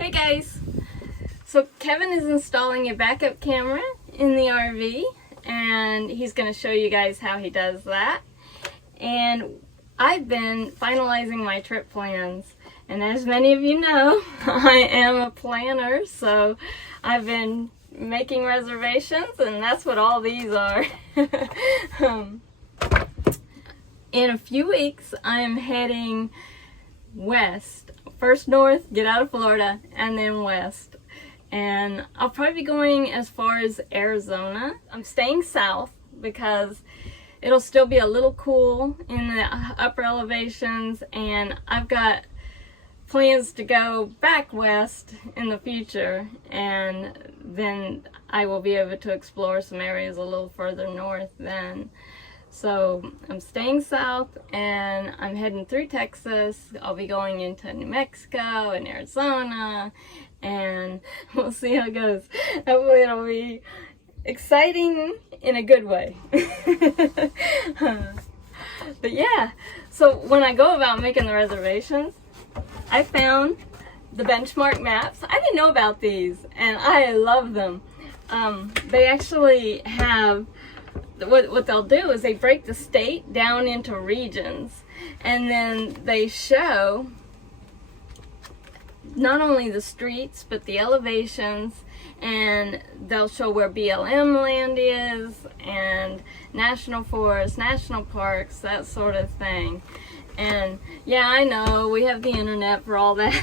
Hey guys! So Kevin is installing a backup camera in the RV and he's going to show you guys how he does that. And I've been finalizing my trip plans, and as many of you know, I am a planner, so I've been making reservations, and that's what all these are. In a few weeks I am heading west. First north, get out of Florida, and then west. And I'll probably be going as far as Arizona. I'm staying south because it'll still be a little cool in the upper elevations, and I've got plans to go back west in the future, and then I will be able to explore some areas a little further north then. So I'm staying south and I'm heading through Texas. I'll be going into New Mexico and Arizona, and we'll see how it goes. Hopefully it'll be exciting in a good way. But yeah, so when I go about making the reservations, I found the benchmark maps. I didn't know about these and I love them. They actually have what they'll do is they break the state down into regions, and then they show not only the streets but the elevations, and they'll show where BLM land is and national forests, national parks, that sort of thing. And yeah, I know we have the internet for all that,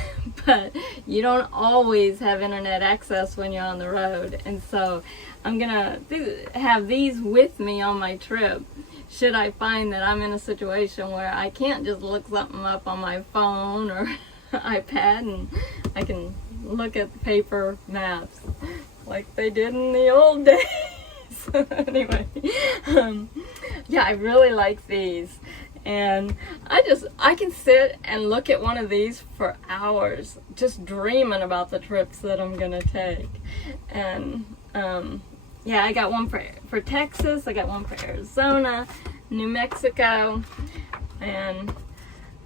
but you don't always have internet access when you're on the road. And so I'm gonna have these with me on my trip should I find that I'm in a situation where I can't just look something up on my phone or iPad and I can look at the paper maps like they did in the old days. Anyway, yeah, I really like these. And I can sit and look at one of these for hours, just dreaming about the trips that I'm gonna take. And yeah, I got one for Texas, I got one for Arizona, New Mexico, and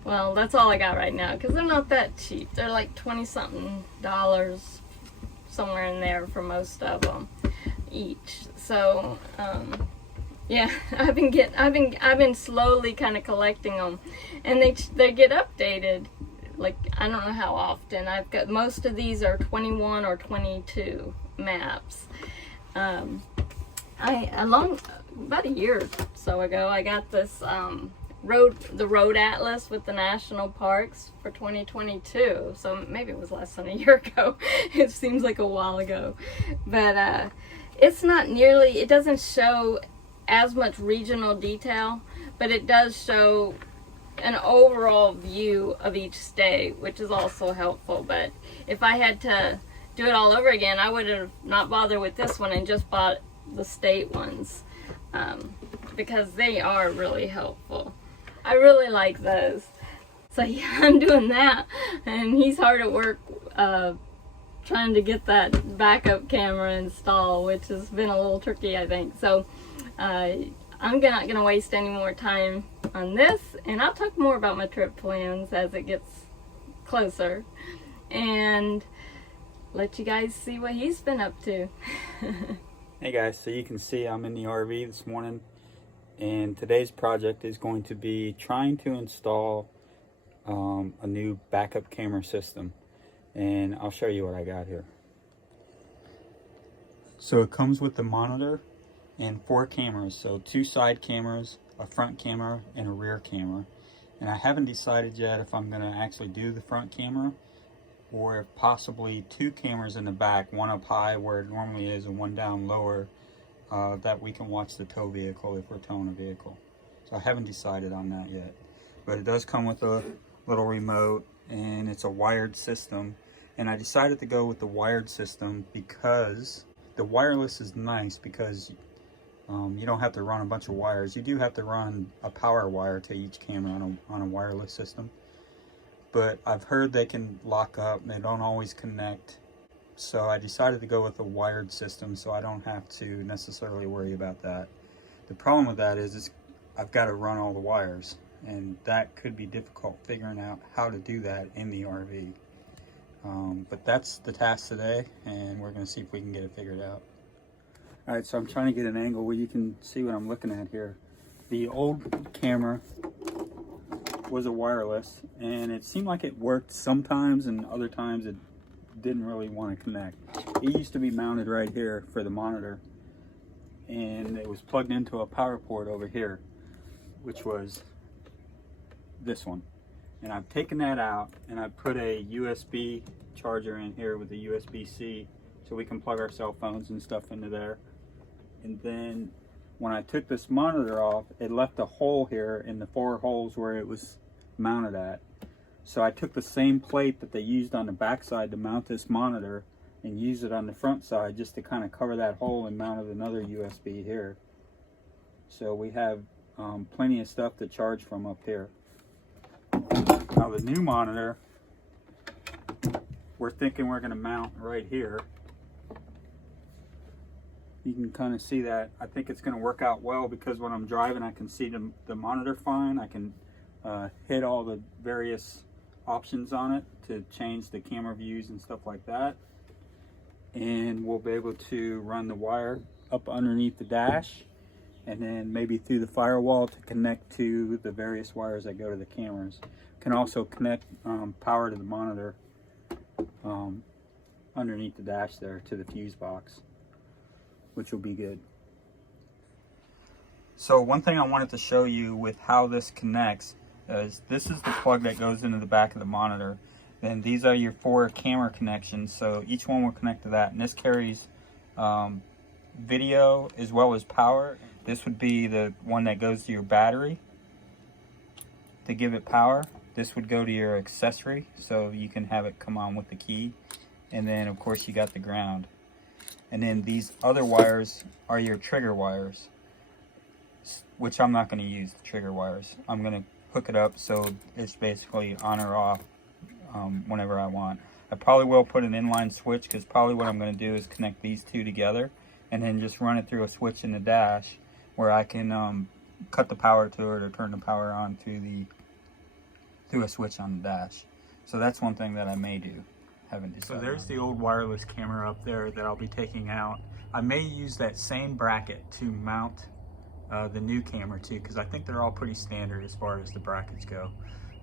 well, that's all I got right now because they're not that cheap. They're like $20-something, somewhere in there for most of them each. So yeah, I've been slowly kind of collecting them, and they get updated. Like, I don't know how often. I've got most of these are 21 or 22 maps. About a year or so ago, I got this the road atlas with the national parks for 2022. So maybe it was less than a year ago. It seems like a while ago, but it's not nearly. It doesn't show as much regional detail, but it does show an overall view of each state, which is also helpful. But if I had to do it all over again, I would have not bothered with this one and just bought the state ones, because they are really helpful. I really like those. So yeah, I'm doing that, and he's hard at work trying to get that backup camera installed, which has been a little tricky, I think. So I'm not gonna waste any more time on this, and I'll talk more about my trip plans as it gets closer, and let you guys see what he's been up to. Hey guys, so you can see I'm in the RV this morning, and today's project is going to be trying to install a new backup camera system, and I'll show you what I got here. So it comes with the monitor and 4 cameras, so 2 side cameras, a front camera, and a rear camera. And I haven't decided yet if I'm going to actually do the front camera, or if possibly 2 cameras in the back, one up high where it normally is and one down lower, that we can watch the tow vehicle if we're towing a vehicle. So I haven't decided on that yet, but it does come with a little remote, and it's a wired system. And I decided to go with the wired system because the wireless is nice, because you don't have to run a bunch of wires. You do have to run a power wire to each camera on a wireless system, but I've heard they can lock up and they don't always connect. So I decided to go with a wired system so I don't have to necessarily worry about that. The problem with that is I've got to run all the wires, and that could be difficult figuring out how to do that in the RV. But that's the task today, and we're going to see if we can get it figured out. All right, so I'm trying to get an angle where you can see what I'm looking at here. The old camera was a wireless, and it seemed like it worked sometimes, and other times it didn't really want to connect. It used to be mounted right here for the monitor, and it was plugged into a power port over here, which was this one. And I've taken that out, and I put a USB charger in here with the USB-C, so we can plug our cell phones and stuff into there. And then when I took this monitor off, it left a hole here in the 4 holes where it was mounted at. So I took the same plate that they used on the back side to mount this monitor and used it on the front side just to kind of cover that hole, and mounted another USB here. So we have plenty of stuff to charge from up here. Now the new monitor, we're thinking we're going to mount right here. You can kind of see that. I think it's going to work out well because when I'm driving I can see the monitor fine. I can hit all the various options on it to change the camera views and stuff like that. And we'll be able to run the wire up underneath the dash, and then maybe through the firewall to connect to the various wires that go to the cameras. Can also connect power to the monitor underneath the dash there to the fuse box, which will be good. So one thing I wanted to show you with how this connects is this is the plug that goes into the back of the monitor. Then these are your 4 camera connections, so each one will connect to that, and this carries video as well as power. This would be the one that goes to your battery to give it power. This would go to your accessory, so you can have it come on with the key. And then of course you got the ground. And then these other wires are your trigger wires, which I'm not going to use the trigger wires. I'm going to hook it up so it's basically on or off whenever I want. I probably will put an inline switch, because probably what I'm going to do is connect these 2 together and then just run it through a switch in the dash where I can cut the power to it or turn the power on through a switch on the dash. So that's one thing that I may do. Haven't decided. So there's the old wireless camera up there that I'll be taking out. I may use that same bracket to mount the new camera too, because I think they're all pretty standard as far as the brackets go.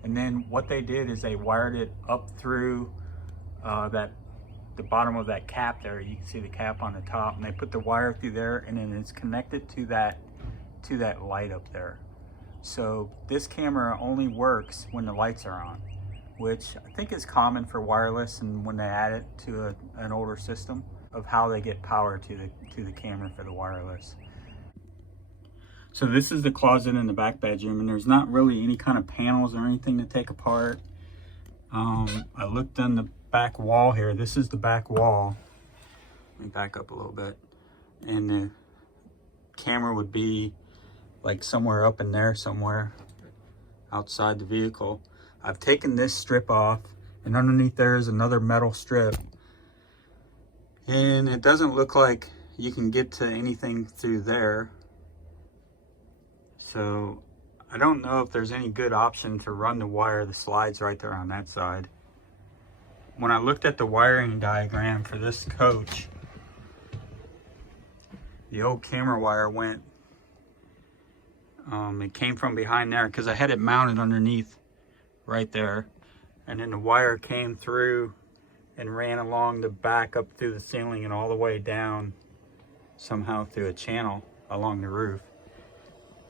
And then what they did is they wired it up through the bottom of that cap there. You can see the cap on the top, and they put the wire through there, and then it's connected to that light up there. So this camera only works when the lights are on, which I think is common for wireless, and when they add it to an older system of how they get power to the camera for the wireless. So this is the closet in the back bedroom, and there's not really any kind of panels or anything to take apart. I looked on the back wall here. This is the back wall. Let me back up a little bit. And the camera would be like somewhere up in there, somewhere outside the vehicle. I've taken this strip off, and underneath there is another metal strip. And it doesn't look like you can get to anything through there. So I don't know if there's any good option to run the wire. The slide's right there on that side. When I looked at the wiring diagram for this coach, the old camera wire went, it came from behind there because I had it mounted underneath right there. And then the wire came through and ran along the back up through the ceiling and all the way down somehow through a channel along the roof.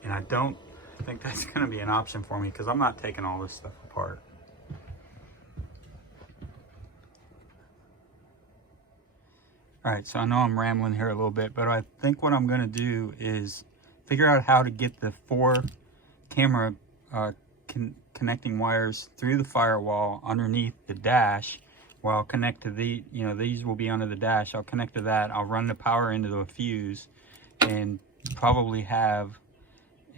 And I don't think that's going to be an option for me because I'm not taking all this stuff apart. Alright, so I know I'm rambling here a little bit, but I think what I'm going to do is figure out how to get the 4 camera connecting wires through the firewall underneath the dash. Well, I'll connect to the, these will be under the dash. I'll connect to that. I'll run the power into the fuse and probably have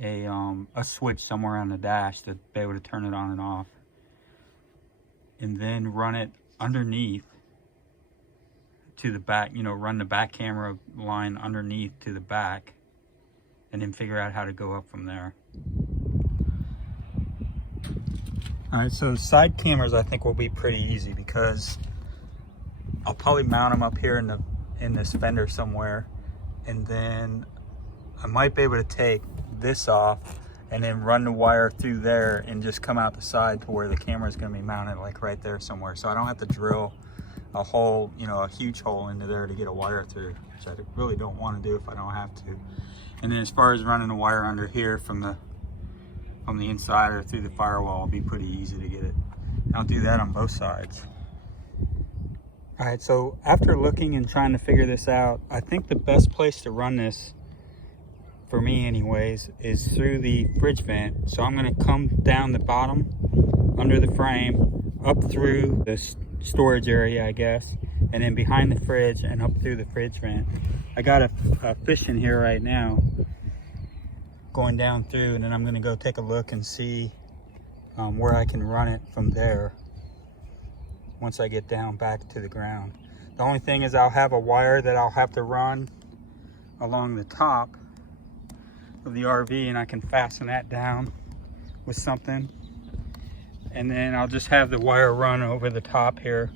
a switch somewhere on the dash to be able to turn it on and off. And then run it underneath to the back, run the back camera line underneath to the back, and then figure out how to go up from there. All right, so side cameras I think will be pretty easy because I'll probably mount them up here in this fender somewhere, and then I might be able to take this off and then run the wire through there and just come out the side to where the camera is going to be mounted, like right there somewhere, so I don't have to drill a hole, you know, a huge hole into there to get a wire through, which I really don't want to do if I don't have to. And then as far as running the wire under here from the inside or through the firewall, it'll be pretty easy to get it. I'll do that on both sides. All right, so after looking and trying to figure this out, I think the best place to run this, for me anyways, is through the fridge vent. So I'm going to come down the bottom under the frame, up through the storage area, I guess, and then behind the fridge and up through the fridge vent. I got a fish in here right now going down through, and then I'm going to go take a look and see where I can run it from there once I get down back to the ground. The only thing is I'll have a wire that I'll have to run along the top of the RV, and I can fasten that down with something, and then I'll just have the wire run over the top here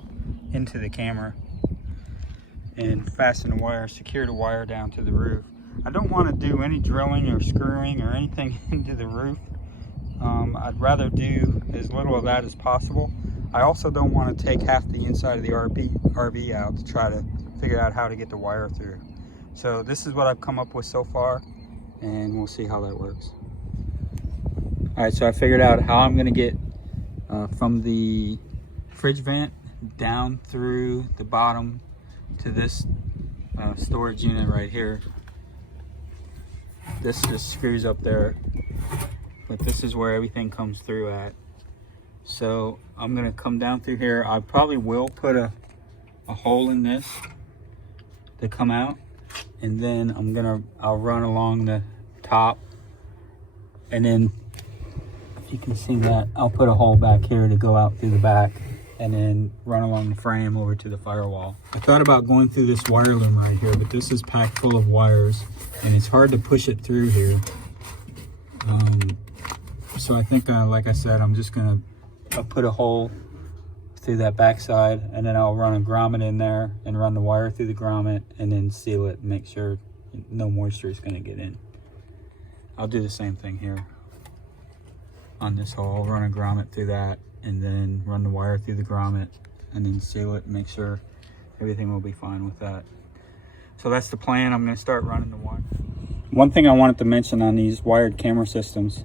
into the camera and fasten the wire, secure the wire down to the roof. I don't want to do any drilling or screwing or anything into the roof. I'd rather do as little of that as possible. I also don't want to take half the inside of the RV out to try to figure out how to get the wire through. So this is what I've come up with so far, and we'll see how that works. All right, so I figured out how I'm gonna get from the fridge vent down through the bottom to this storage unit right here. This just screws up there, but this is where everything comes through at. So I'm gonna come down through here. I probably will put a hole in this to come out, and then I'll run along the top, and then if you can see that, I'll put a hole back here to go out through the back, and then run along the frame over to the firewall. I thought about going through this wire loom right here, but this is packed full of wires and it's hard to push it through here. So I think, like I said, I'm just gonna put a hole through that backside, and then I'll run a grommet in there and run the wire through the grommet and then seal it and make sure no moisture is gonna get in. I'll do the same thing here on this hole. I'll run a grommet through that and then run the wire through the grommet and then seal it and make sure everything will be fine with that. So that's the plan. I'm gonna start running the wire. One thing I wanted to mention on these wired camera systems,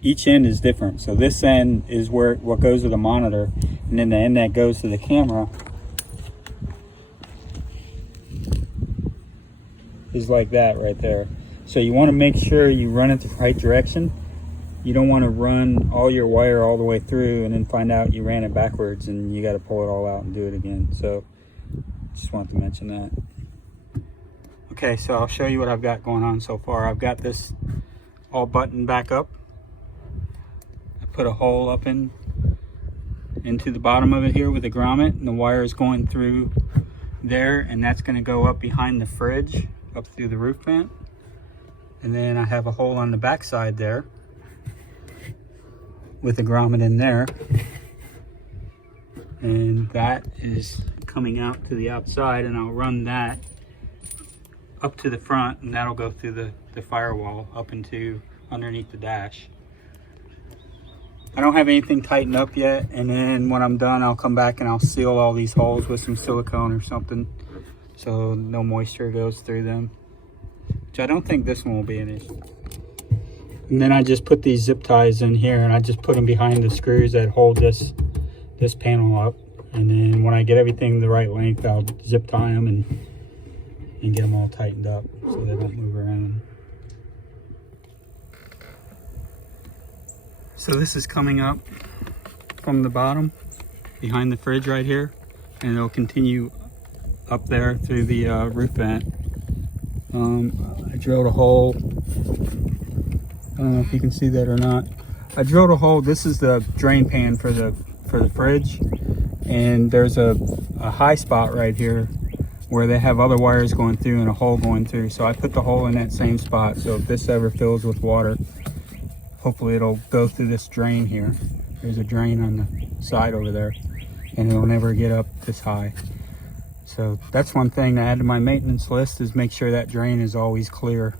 each end is different. So this end is what goes to the monitor, and then the end that goes to the camera is like that right there. So you want to make sure you run it the right direction. You don't want to run all your wire all the way through and then find out you ran it backwards and you got to pull it all out and do it again. So just wanted to mention that. Okay, so I'll show you what I've got going on so far. I've got this all buttoned back up. I put a hole up into the bottom of it here with a grommet, and the wire is going through there, and that's going to go up behind the fridge up through the roof vent. And then I have a hole on the back side there with a grommet in there, and that is coming out to the outside, and I'll run that up to the front, and that'll go through the firewall up into underneath the dash. I don't have anything tightened up yet, and then when I'm done, I'll come back and I'll seal all these holes with some silicone or something so no moisture goes through them, which I don't think this one will be an issue. And then I just put these zip ties in here, and I just put them behind the screws that hold this panel up, and then when I get everything the right length, I'll zip tie them and get them all tightened up so they don't move around. So this is coming up from the bottom behind the fridge right here, and it'll continue up there through the roof vent. I drilled a hole. I don't know if you can see that or not. I drilled a hole. This is the drain pan for the fridge, and there's a high spot right here where they have other wires going through and a hole going through. So I put the hole in that same spot, so if this ever fills with water, hopefully it'll go through this drain here. There's a drain on the side over there, and it'll never get up this high. So that's one thing to add to my maintenance list, is make sure that drain is always clear.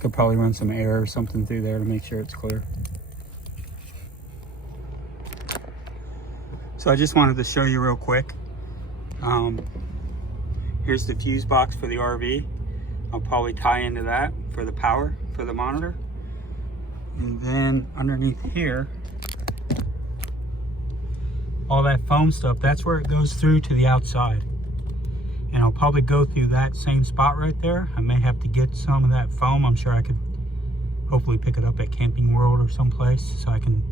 Could probably run some air or something through there to make sure it's clear. So I just wanted to show you real quick. Here's the fuse box for the RV. I'll probably tie into that for the power for the monitor. And then underneath here, all that foam stuff, that's where it goes through to the outside. And I'll probably go through that same spot right there. I may have to get some of that foam. I'm sure I could hopefully pick it up at Camping World or someplace so I can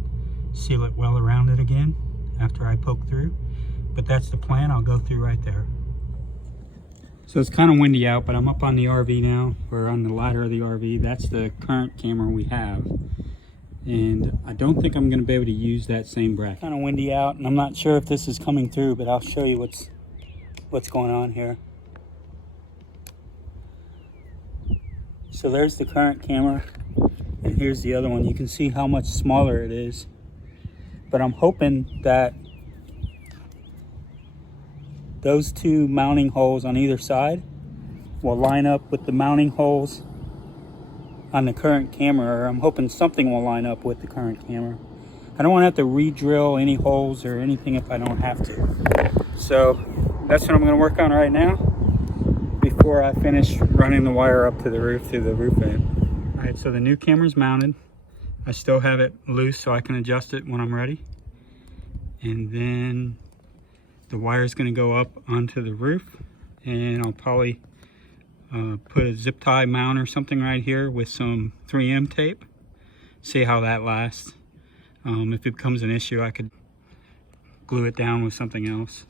seal it well around it again after I poke through. But that's the plan. I'll go through right there. So it's kind of windy out, but I'm up on the RV now, or on the ladder of the RV. That's the current camera we have. And I don't think I'm going to be able to use that same bracket. Kind of windy out, and I'm not sure if this is coming through, but I'll show you what's going on here. So there's the current camera, and here's the other one. You can see how much smaller it is. But I'm hoping that those two mounting holes on either side will line up with the mounting holes on the current camera, or I'm hoping something will line up with the current camera. I don't want to have to re-drill any holes or anything if I don't have to. So that's what I'm going to work on right now before I finish running the wire up to the roof through the roof vent. All right, so the new camera's mounted. I still have it loose so I can adjust it when I'm ready. And then the wire is going to go up onto the roof, and I'll probably put a zip tie mount or something right here with some 3M tape. See how that lasts. If it becomes an issue, I could glue it down with something else.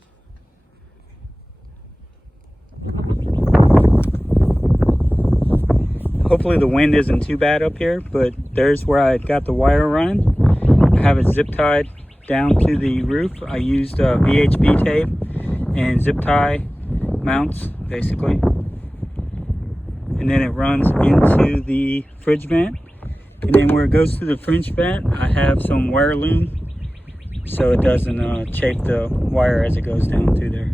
Hopefully the wind isn't too bad up here, but there's where I got the wire running. I have it zip tied down to the roof. I used VHB tape and zip tie mounts, basically. And then it runs into the fridge vent. And then where it goes to the fridge vent, I have some wire loom so it doesn't chafe the wire as it goes down through there.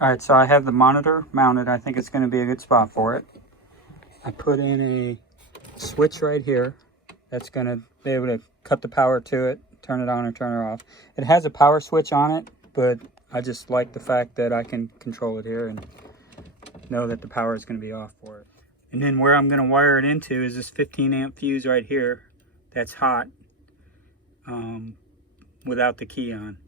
Alright, so I have the monitor mounted. I think it's going to be a good spot for it. I put in a switch right here that's going to be able to cut the power to it, turn it on or turn it off. It has a power switch on it, but I just like the fact that I can control it here and know that the power is going to be off for it. And then where I'm going to wire it into is this 15 amp fuse right here that's hot without the key on.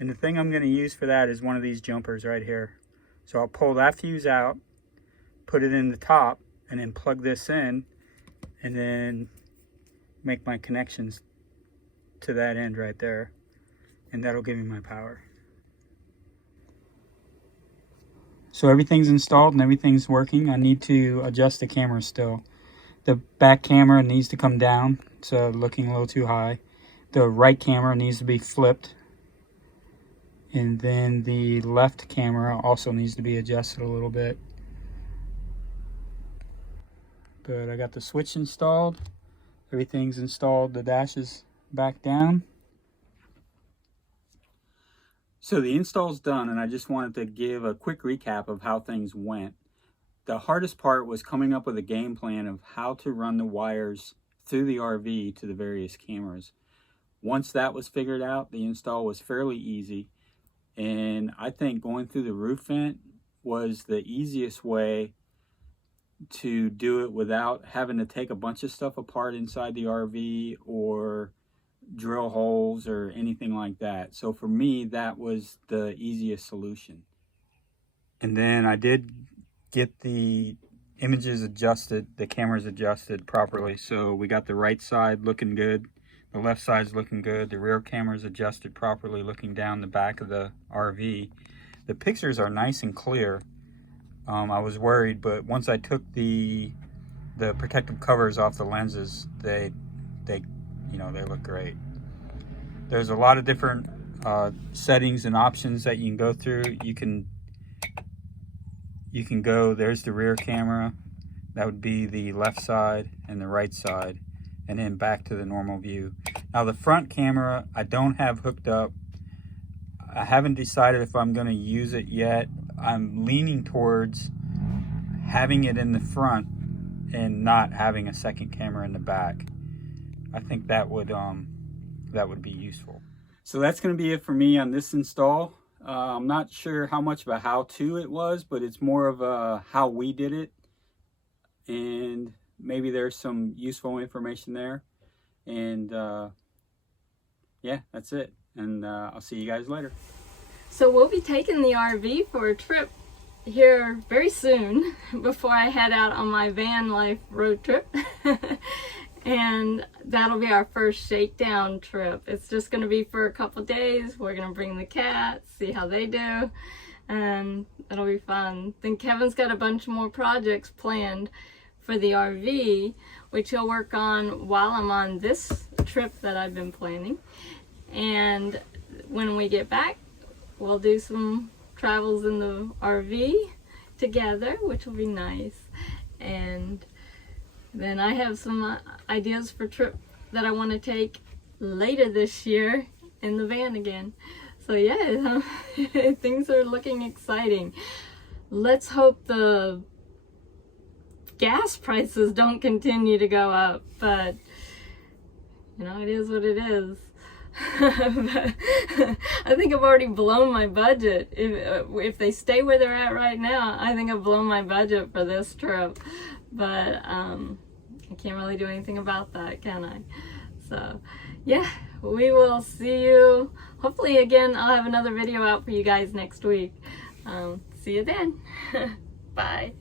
And the thing I'm going to use for that is one of these jumpers right here. So I'll pull that fuse out, put it in the top, and then plug this in, and then make my connections to that end right there. And that'll give me my power. So everything's installed and everything's working. I need to adjust the camera still. The back camera needs to come down, so looking a little too high. The right camera needs to be flipped. And then the left camera also needs to be adjusted a little bit. But I got the switch installed. Everything's installed. The dash is back down. So the install's done, and I just wanted to give a quick recap of how things went. The hardest part was coming up with a game plan of how to run the wires through the RV to the various cameras. Once that was figured out, the install was fairly easy. And I think going through the roof vent was the easiest way to do it without having to take a bunch of stuff apart inside the RV or drill holes or anything like that. So for me, that was the easiest solution. And then I did get the images adjusted, the camera's adjusted properly. So we got the right side looking good, the left side's looking good, the rear camera's adjusted properly looking down the back of the RV. The pictures are nice and clear. I was worried, but once I took the protective covers off the lenses, they look great. There's a lot of different settings and options that you can go through. You can go, there's the rear camera, that would be the left side and the right side, and then back to the normal view. Now the front camera I don't have hooked up. I haven't decided if I'm going to use it yet. I'm leaning towards having it in the front and not having a second camera in the back. I think that would be useful. So that's going to be it for me on this install. I'm not sure how much of a how-to it was, but it's more of a how we did it, and maybe there's some useful information there. And yeah, that's it, and I'll see you guys later. So we'll be taking the RV for a trip here very soon before I head out on my van life road trip. And that'll be our first shakedown trip. It's just going to be for a couple days. We're going to bring the cats, see how they do, and it'll be fun. Then Kevin's got a bunch more projects planned for the RV, which he'll work on while I'm on this trip that I've been planning. And when we get back, we'll do some travels in the RV together, which will be nice. And then I have some ideas for trip that I want to take later this year in the van again. So yeah, things are looking exciting. Let's hope the gas prices don't continue to go up, but you know, it is what it is. I think I've already blown my budget. If they stay where they're at right now, I think I've blown my budget for this trip. But I can't really do anything about that, can I? So yeah, we will see you. Hopefully again, I'll have another video out for you guys next week. See you then. Bye.